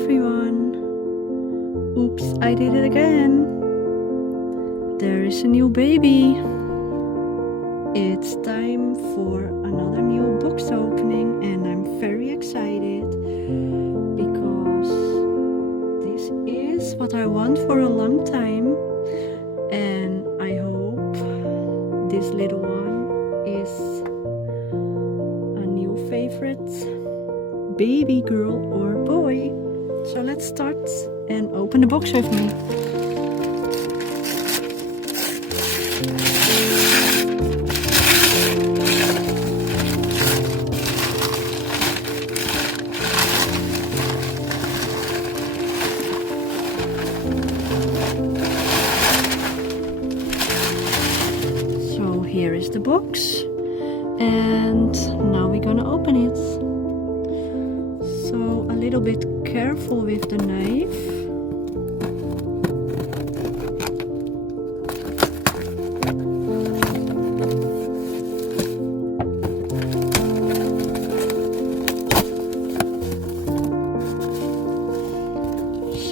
everyone! Oops, I did it again! There is a new baby! It's time for another new box opening and I'm very excited because this is what I want for a long time and I hope this little one is a new favorite baby girl or boy. So let's start and open the box with me. So here is the box and now we're gonna open it. So a little bit careful with the knife.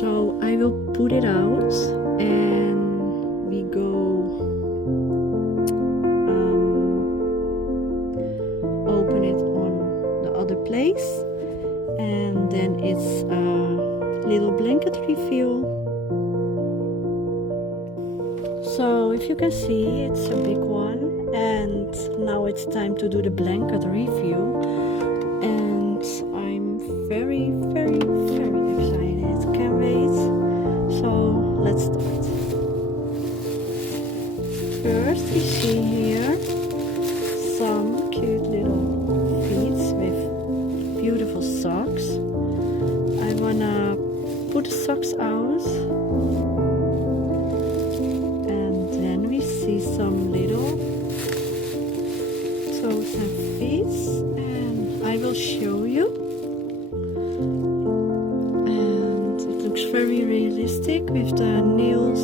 So I will put it out and we go open it on the other place. And then it's a little blanket reveal. So if you can see, it's a big one and now it's time to do the blanket review and I'm very excited, can't wait. So let's start. First we see here some cute little feet with beautiful socks. I wanna put the socks out and then we see some little toes and feet and I will show you, and it looks very realistic with the nails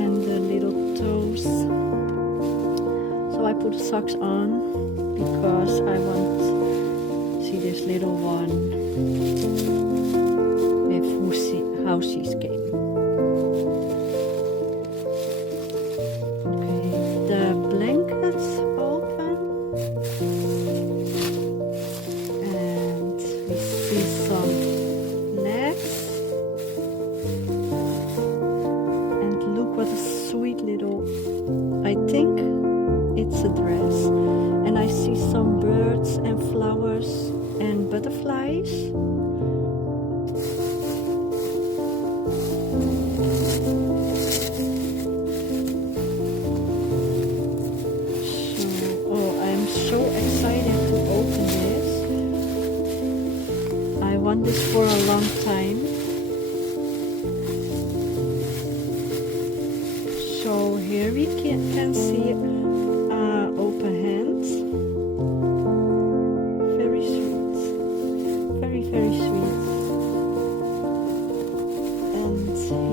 and the little toes. So I put the socks on because I want see this little one with how she's came. Okay, the blankets open and we see some legs and look what a sweet little, I think it's a dress, and I see some birds and flowers and butterflies. I'm so excited to open this. I want this for a long time. So here we can see open hands. Very sweet. Very sweet. And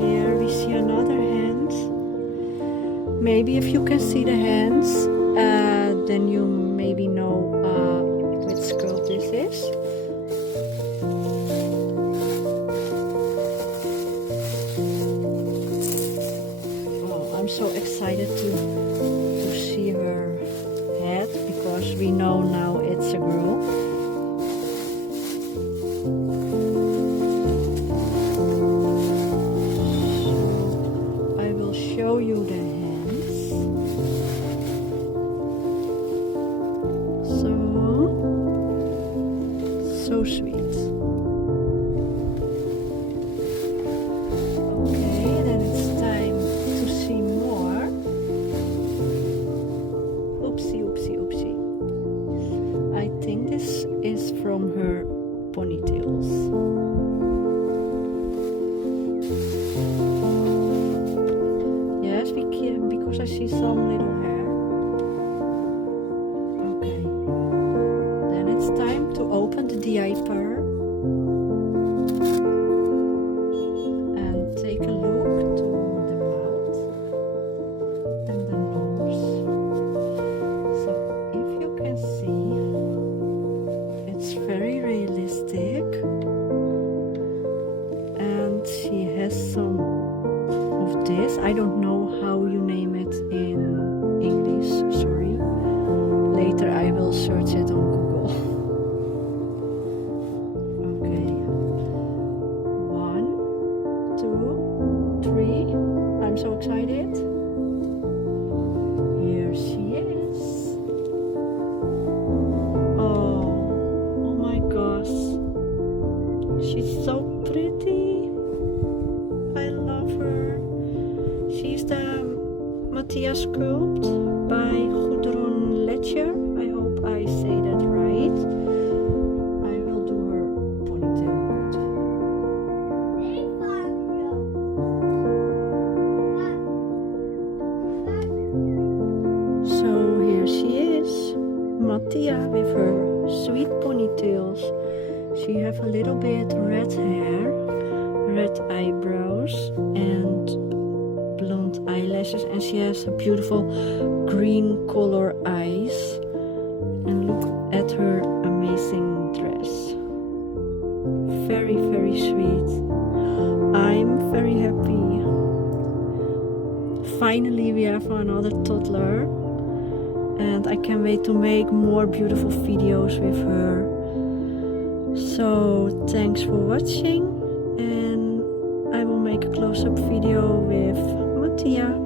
here we see another hand. Maybe if you can see the hands, then you maybe know which girl this is. Oh, I'm so excited to see her head because we know now it's a girl. I will show you the hands. So sweet. Okay, then it's time to see more. Oopsie. I think this is from her ponytails. Yes, because I see some little hair. Okay. Then it's time to open the diaper and take a look to the mouth and the nose. So if you can see, it's very realistic I don't know how you name it in English, sorry. Later I will search it on Google. Okay. 1, 2, 3. I'm so excited. Here she is. Oh my gosh. She's so pretty. I love her. She's the Matthias sculpt by Reborn Blanket. I hope I say that right. I will do her ponytail. So here she is, Mattia with her sweet ponytails. She have a little bit red hair, red eyebrows and blonde eyelashes, and she has a beautiful green color eyes. And look at her amazing dress. Very, very sweet. I'm very happy. Finally we have another toddler, and I can't wait to make more beautiful videos with her. So thanks for watching, and I will make a close-up video with Mattia.